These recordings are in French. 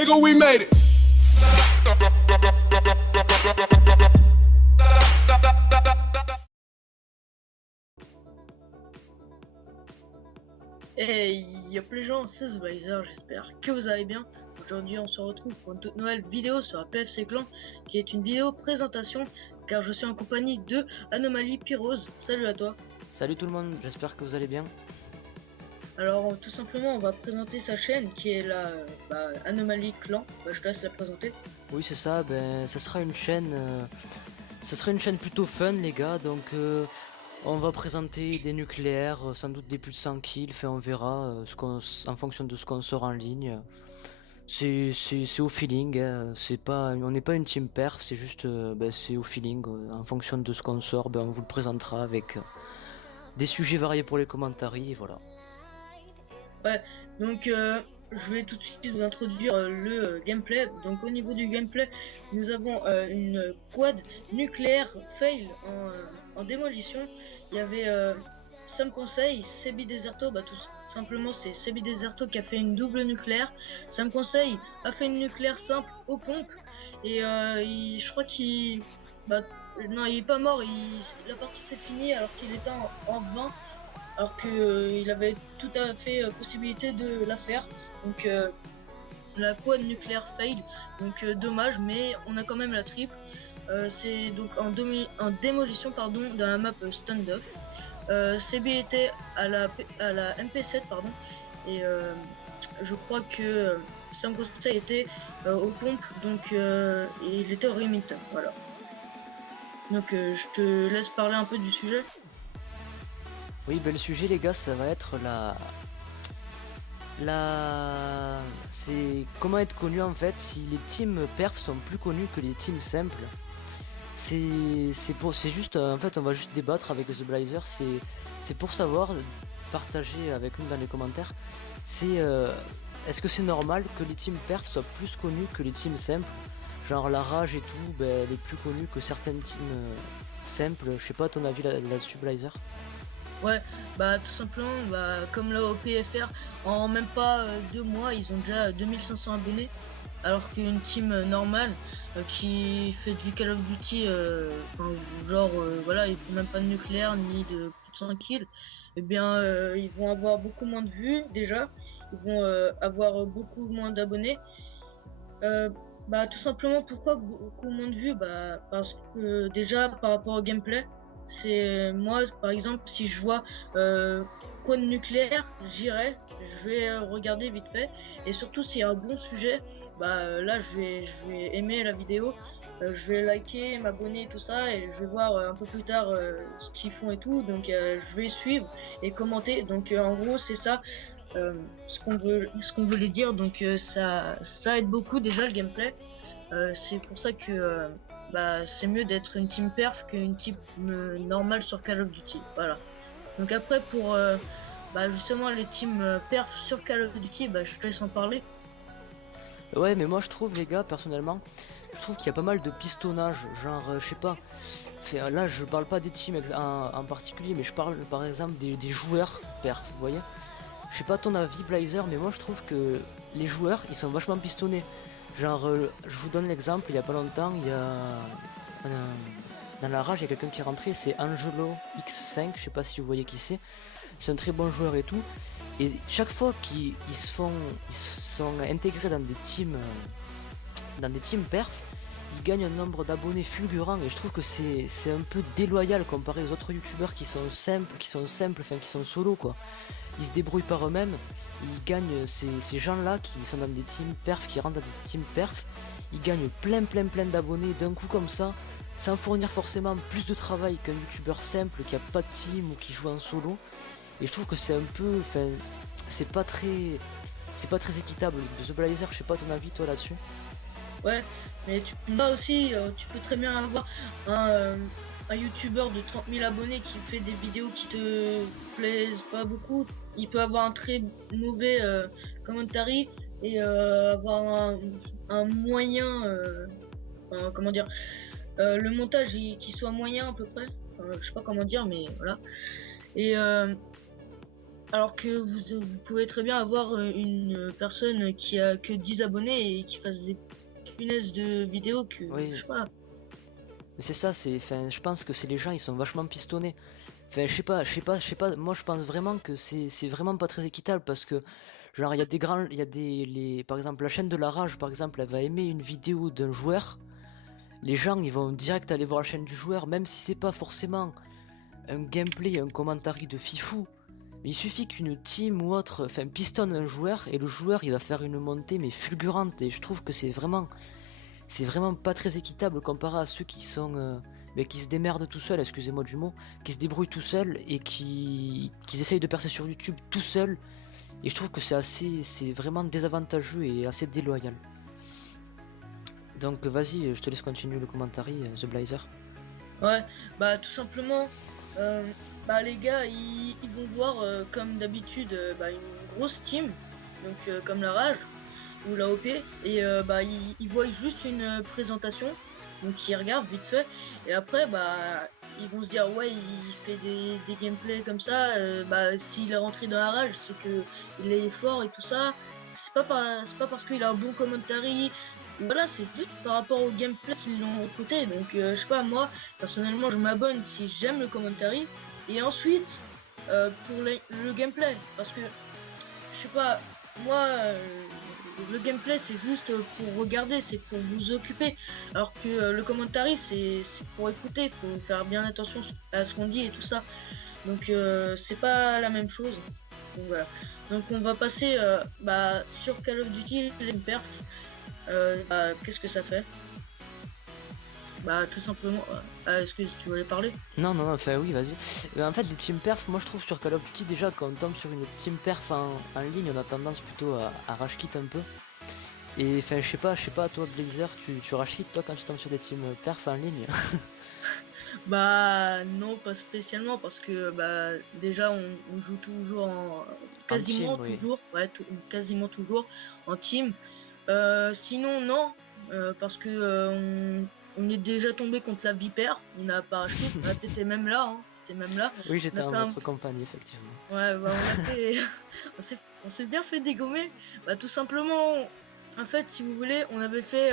Nigga, we made it. Hey, y'a les gens, c'est TheBlazer, j'espère que vous allez bien. Aujourd'hui on se retrouve pour une toute nouvelle vidéo sur la PFC Clan, qui est une vidéo présentation, car je suis en compagnie de Anomaly Pyrose. Salut à toi. Salut tout le monde, j'espère que vous allez bien. Alors tout simplement on va présenter sa chaîne qui est la Anomaly Clan. Je te laisse la présenter. Oui c'est ça, ça sera une chaîne plutôt fun les gars, donc on va présenter des nucléaires, sans doute des plus de 100 kills, on verra en fonction de ce qu'on sort en ligne. C'est au feeling, hein. On n'est pas une team perf, c'est juste c'est au feeling, en fonction de ce qu'on sort, on vous le présentera avec des sujets variés pour les commentaires, et voilà. Ouais, donc je vais tout de suite vous introduire le gameplay. Donc au niveau du gameplay, nous avons une quad nucléaire fail en démolition. Il y avait Sam Conseil, Sebi Deserto, tout simplement c'est Sebi Deserto qui a fait une double nucléaire. Sam Conseil a fait une nucléaire simple aux pompes et je crois qu'il... non, il est pas mort, la partie s'est finie alors qu'il était en 20. Alors que il avait tout à fait possibilité de la faire. Donc la quad nucléaire fail, donc dommage, mais on a quand même la triple. C'est donc en démolition pardon de la map standoff. CB était à la MP7 pardon, et je crois que Sam Costa était aux pompes, donc il était au Remington, voilà. Donc je te laisse parler un peu du sujet. Oui, le sujet les gars, ça va être c'est comment être connu en fait si les teams perf sont plus connus que les teams simples. C'est juste en fait on va juste débattre avec TheBlazer, c'est pour savoir, partager avec nous dans les commentaires, est-ce que c'est normal que les teams perf soient plus connus que les teams simples, genre la rage et tout, elle est plus connue que certaines teams simples. Je sais pas ton avis là-dessus Blazer. Ouais, tout simplement, comme là au PFR, en même pas 2 mois, ils ont déjà 2500 abonnés, alors qu'une team normale qui fait du Call of Duty, voilà, ils font même pas de nucléaire ni de plus de 100 kills, et bien ils vont avoir beaucoup moins de vues déjà, ils vont avoir beaucoup moins d'abonnés. Tout simplement, pourquoi beaucoup moins de vues? Parce que déjà par rapport au gameplay, c'est moi par exemple, si je vois quad nucléaire, je vais regarder vite fait, et surtout s'il y a un bon sujet, là je vais aimer la vidéo, je vais liker, m'abonner et tout ça, et je vais voir un peu plus tard ce qu'ils font et tout, donc je vais suivre et commenter. Donc en gros c'est ça ce qu'on voulait dire. Donc ça aide beaucoup déjà le gameplay. C'est pour ça que c'est mieux d'être une team perf qu'une team normale sur Call of Duty, voilà. Donc après pour justement les teams perf sur Call of Duty, je te laisse en parler. Ouais, mais moi je trouve les gars, personnellement, je trouve qu'il y a pas mal de pistonnage, genre je sais pas, là je parle pas des teams en particulier, mais je parle par exemple des joueurs perf, vous voyez. Je sais pas ton avis Blazer, mais moi je trouve que les joueurs ils sont vachement pistonnés. Genre je vous donne l'exemple, il y a pas longtemps, il y a dans la rage, il y a quelqu'un qui est rentré, c'est Angelo X5, je sais pas si vous voyez qui c'est un très bon joueur et tout. Et chaque fois qu'ils sont intégrés dans des teams perf, ils gagnent un nombre d'abonnés fulgurant, et je trouve que c'est un peu déloyal comparé aux autres youtubeurs qui sont simples, qui sont solo quoi. Ils se débrouillent par eux-mêmes, ils gagnent, ces gens-là qui sont dans des teams perf, qui rentrent dans des teams perf, ils gagnent plein d'abonnés d'un coup comme ça, sans fournir forcément plus de travail qu'un youtubeur simple qui a pas de team ou qui joue en solo. Et je trouve que c'est un peu, c'est pas très équitable. TheBlazer, je sais pas ton avis toi là-dessus. Ouais, mais tu peux très bien avoir un youtubeur de 30 000 abonnés qui fait des vidéos qui te plaisent pas beaucoup. Il peut avoir un très mauvais commentary et avoir un moyen, comment dire, le montage qui soit moyen à peu près. Je sais pas comment dire, mais voilà. Et Alors que vous pouvez très bien avoir une personne qui a que 10 abonnés et qui fasse des punaises de vidéos que, je Oui, sais pas. mais c'est ça, enfin, je pense que c'est les gens, ils sont vachement pistonnés. Enfin, je sais pas, moi je pense vraiment que c'est vraiment pas très équitable parce que, genre, il y a des grands, il y a par exemple, la chaîne de la rage, par exemple, elle va aimer une vidéo d'un joueur, les gens, ils vont direct aller voir la chaîne du joueur, même si c'est pas forcément un gameplay, un commentary de fifou, mais il suffit qu'une team ou autre, enfin, pistonne un joueur et le joueur, il va faire une montée, mais fulgurante, et je trouve que c'est vraiment pas très équitable comparé à ceux qui sont mais qui se démerdent tout seuls, excusez-moi du mot, qui se débrouillent tout seuls et qui essayent de percer sur YouTube tout seuls. Et je trouve que c'est vraiment désavantageux et assez déloyal. Donc vas-y, je te laisse continuer le commentary, The Blazer. Ouais, bah tout simplement, euh, bah les gars, ils vont voir comme d'habitude bah, une grosse team, donc comme la Rage ou la OP, et bah ils voient juste une présentation, donc ils regardent vite fait, et après bah ils vont se dire ouais il fait des gameplays comme ça, bah s'il est rentré dans la Rage, c'est que il est fort et tout ça. C'est pas parce qu'il a un bon commentary. Voilà, c'est juste par rapport au gameplay qu'ils l'ont recruté. Donc, je sais pas, moi, personnellement, je m'abonne si j'aime le commentary. Et ensuite, pour le gameplay. Parce que, je sais pas, moi, le gameplay, c'est juste pour regarder, c'est pour vous occuper. Alors que le commentary, c'est pour écouter. Il faut faire bien attention à ce qu'on dit et tout ça. Donc, c'est pas la même chose. Donc, voilà. Donc, on va passer bah, sur Call of Duty, les perfs. Bah, qu'est-ce que ça fait? Bah tout simplement. Est-ce que tu voulais parler? Non, non, non, enfin oui, vas-y. En fait, les team perf, moi je trouve sur Call of Duty déjà, quand on tombe sur une team perf en ligne, on a tendance plutôt à rage quit un peu. Et enfin, je sais pas, toi Blazer, tu rage quit toi quand tu tombes sur des team perf en ligne? Bah non, pas spécialement parce que bah déjà on joue toujours en En team, quasiment oui. toujours, ouais, quasiment toujours en team. Sinon non, parce que on est déjà tombé contre la vipère, on a parachute. Bah, t'étais même là, hein, t'étais même là. Oui, On j'étais a en fait un, votre compagnie, effectivement. ouais, bah on a fait, on s'est bien fait dégommer. Bah tout simplement, en fait, si vous voulez, on avait fait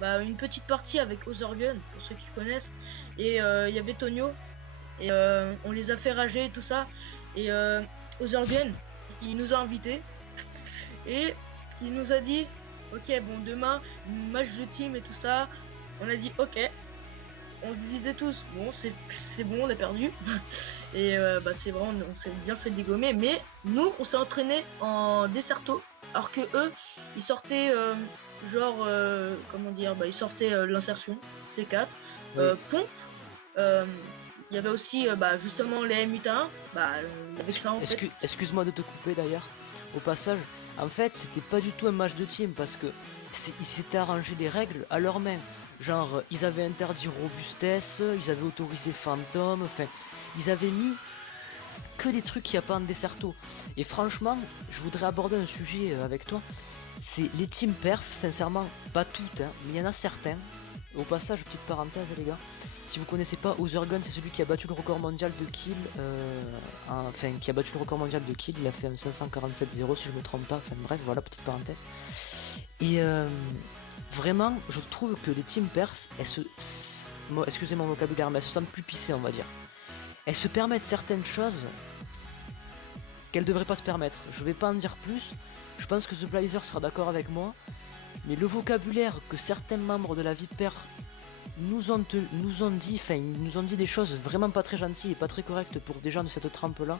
bah, une petite partie avec Othergun, pour ceux qui connaissent. Et il y avait Tonio. Et on les a fait rager et tout ça. Et Othergun, il nous a invités. Et il nous a dit, ok, bon, demain, match de team et tout ça. On a dit, ok. On se disait tous, bon, c'est bon, on a perdu. Et bah, c'est vrai, on s'est bien fait dégommer. Mais nous, on s'est entraîné en Desserto. Alors que eux, ils sortaient, genre, comment dire, bah, ils sortaient l'insertion, C4, Oui. pompe. euh, Il y avait aussi, bah, justement, les M81. Bah, il y avait que ça en fait. Excuse-moi de te couper d'ailleurs, au passage. En fait, c'était pas du tout un match de team parce que ils s'étaient arrangé des règles à leur main. Genre, ils avaient interdit robustesse, ils avaient autorisé Phantom, enfin, ils avaient mis que des trucs qu'il n'y a pas en Desserto. Et franchement, je voudrais aborder un sujet avec toi. C'est les team perf, sincèrement, pas toutes, hein, mais il y en a certains. Au passage, petite parenthèse les gars, si vous connaissez pas, Othergun c'est celui qui a battu le record mondial de kill, enfin qui a battu le record mondial de kill, il a fait un 547-0 si je me trompe pas, enfin bref voilà, petite parenthèse. Et vraiment, je trouve que les team perf, excusez mon vocabulaire, mais elles se sentent plus pissées on va dire. Elles se permettent certaines choses qu'elles devraient pas se permettre. Je vais pas en dire plus, je pense que The Blazer sera d'accord avec moi, mais le vocabulaire que certains membres de la Viper nous ont dit, enfin, ils nous ont dit des choses vraiment pas très gentilles et pas très correctes pour des gens de cette trempe-là.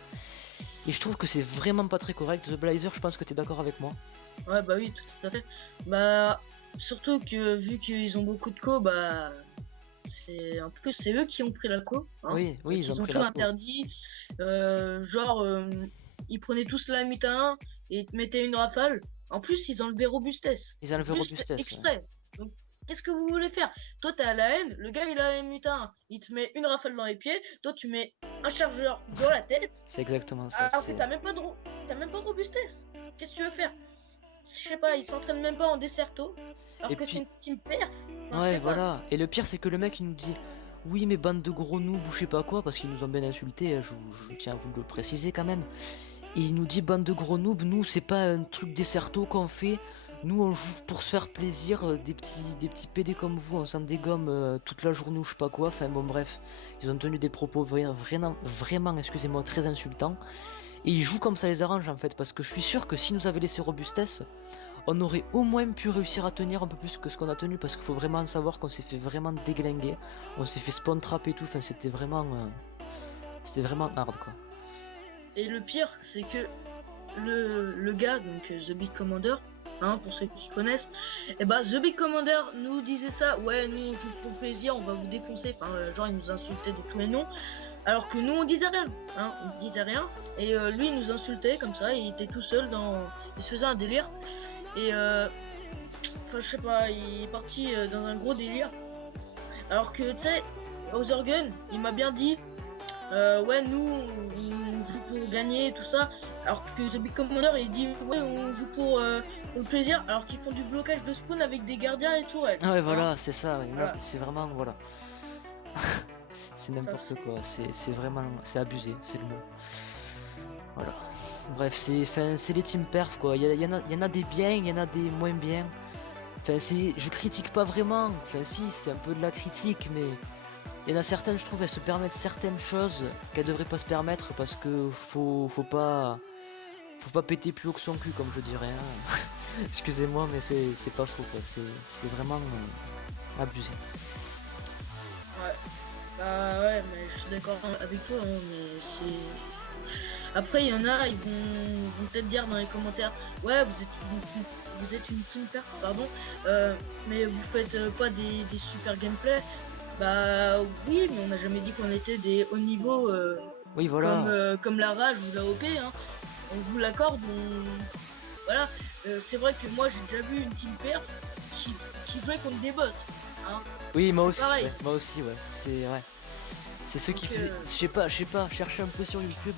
Et je trouve que c'est vraiment pas très correct. The Blazer, je pense que t'es d'accord avec moi. Ouais, bah oui, tout à fait. Bah, surtout que vu qu'ils ont beaucoup de co, bah, en plus, c'est eux qui ont pris la co, hein. Oui, oui, ils ont Ils ont pris tout la peau. interdit. Genre, ils prenaient tous la M1 et ils te mettaient une rafale. En plus, ils enlevaient robustesse. Ils enlèvent Juste robustesse. exprès. Donc, qu'est-ce que vous voulez faire? Toi, t'es à la haine, le gars, il a la M1, il te met une rafale dans les pieds. Toi, tu mets un chargeur dans la tête. C'est exactement ça. Alors que t'as même pas robustesse. Qu'est-ce que tu veux faire? Je sais pas, ils s'entraînent même pas en desserto. Alors Et que c'est puis, une team perf. Enfin, je ouais, sais pas. voilà. Et le pire, c'est que le mec, il nous dit, oui mais bande de gros noobs ou je sais pas quoi, parce qu'ils nous ont bien insulté, je tiens à vous le préciser quand même. Et il nous dit bande de gros noobs, nous c'est pas un truc desserto qu'on fait, nous on joue pour se faire plaisir, des petits PD comme vous, on s'en dégomme toute la journée ou je sais pas quoi, enfin bon bref, ils ont tenu des propos vraiment, excusez-moi, très insultants. Et ils jouent comme ça les arrange en fait, parce que je suis sûr que si nous avait laissé robustesse, on aurait au moins pu réussir à tenir un peu plus que ce qu'on a tenu, parce qu'il faut vraiment savoir qu'on s'est fait vraiment déglinguer, on s'est fait spawn trap et tout, enfin c'était vraiment hard quoi. Et le pire, c'est que le gars, donc The Big Commander, hein, pour ceux qui connaissent, et bah The Big Commander nous disait ça, ouais, nous on joue pour plaisir, on va vous défoncer, enfin, genre il nous insultait de tous les noms, alors que nous on disait rien, hein, on disait rien, et lui il nous insultait comme ça, il était tout seul il se faisait un délire, et enfin je sais pas, il est parti dans un gros délire, alors que tu sais, Othergun, il m'a bien dit, ouais, nous, on joue pour gagner et tout ça. Alors que The Big Commander, il dit, ouais, on joue pour le plaisir. Alors qu'ils font du blocage de spawn avec des gardiens et tourelles. Ah ouais Hein. voilà, c'est ça, ouais. Non, Voilà. c'est vraiment, voilà. C'est Enfin, n'importe quoi, c'est vraiment, c'est abusé, c'est le mot. Voilà. Bref, c'est les team perf quoi, il y en a des biens, il y en a des moins bien. Enfin, je critique pas vraiment, enfin si, c'est un peu de la critique, mais il y en a certaines, je trouve, elles se permettent certaines choses qu'elles devraient pas se permettre parce que faut pas péter plus haut que son cul, comme je dirais. Hein. Excusez-moi, mais c'est pas faux, quoi. C'est vraiment abusé. ouais. Bah ouais, mais je suis d'accord avec toi, hein, mais c'est. Après, il y en a, vont peut-être dire dans les commentaires, ouais, vous êtes une team perf, pardon, mais vous faites pas des super gameplay. Bah oui, mais on n'a jamais dit qu'on était des hauts niveaux Oui, voilà. comme la rage ou la OP, hein. On vous l'accorde, voilà. C'est vrai que moi j'ai déjà vu une team perf qui, qui jouait contre des bots, hein. Oui, moi C'est aussi, pareil. ouais. Moi aussi, ouais. C'est ouais. C'est ceux qui Donc, faisaient. Je sais pas, chercher un peu sur YouTube.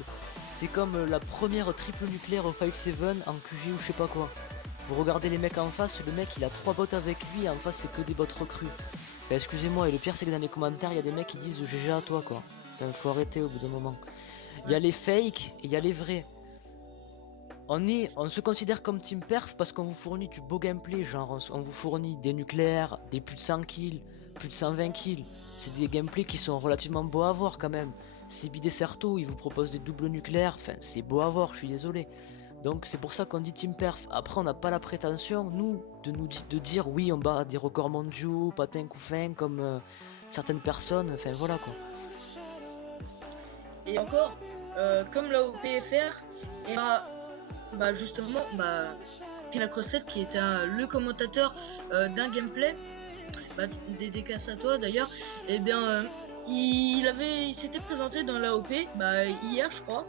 C'est comme la première triple nucléaire au 5-7 en QG ou je sais pas quoi. Vous regardez les mecs en face, le mec il a 3 bots avec lui, et en face c'est que des bots recrues. Bah, excusez-moi, et le pire c'est que dans les commentaires il y a des mecs qui disent GG à toi quoi. Enfin, faut arrêter au bout d'un moment. Il y a les fakes et il y a les vrais. On se considère comme team perf parce qu'on vous fournit du beau gameplay, genre on vous fournit des nucléaires, des plus de 100 kills, plus de 120 kills. C'est des gameplays qui sont relativement beaux à voir quand même. C'est Bideserto, il vous propose des doubles nucléaires, enfin c'est beau à voir, je suis désolé. Donc c'est pour ça qu'on dit team perf. Après on n'a pas la prétention, de dire oui on bat des records mondiaux, patin couffin comme certaines personnes, enfin voilà quoi. et encore, comme la OPFR, et bah justement, bah Pina Crosset qui était le commentateur d'un gameplay, bah, dédicace à toi d'ailleurs, et bien il s'était présenté dans l'AOP bah, hier je crois,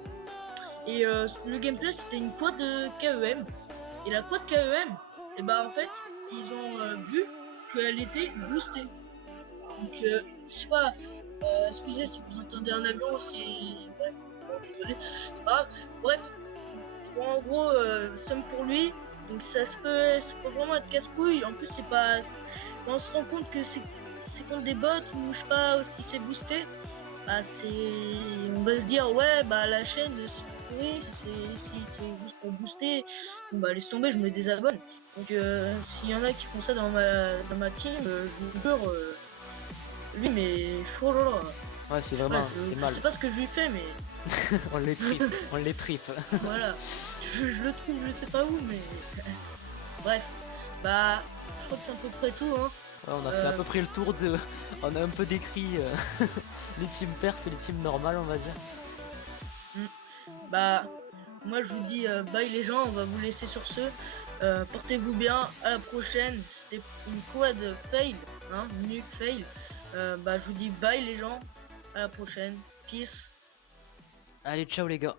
et le gameplay c'était une quad de KEM, et la quad KEM, et bah en fait ils ont vu qu'elle était boostée, donc je sais pas, excusez si vous entendez un avion, si bref, bon, désolé, c'est pas grave, bref. Bon, en gros, somme pour lui. Donc ça peut vraiment être casse-couille. En plus, c'est pas. Quand on se rend compte que c'est contre des bots ou je sais pas si c'est boosté, bah c'est. On va se dire ouais bah la chaîne c'est pourri, c'est juste pour booster. Bon, bah laisse tomber, je me désabonne. Donc s'il y en a qui font ça dans ma team, je vous jure, lui mais oh là là. Ouais c'est Bref, vraiment, c'est je mal. sais pas ce que je lui fais mais On les tripe, on les tripe. voilà. Je le trouve, je sais pas où, mais bref. Bah, je crois que c'est à peu près tout, hein. Ouais, on a fait à peu près le tour de. On a un peu décrit les teams perf et les teams normales, on va dire. Mm. Bah, moi je vous dis bye les gens, on va vous laisser sur ce. Portez-vous bien, à la prochaine. C'était une quad fail, hein, nuke fail. Bah, je vous dis bye les gens, à la prochaine. Peace. Allez, ciao les gars.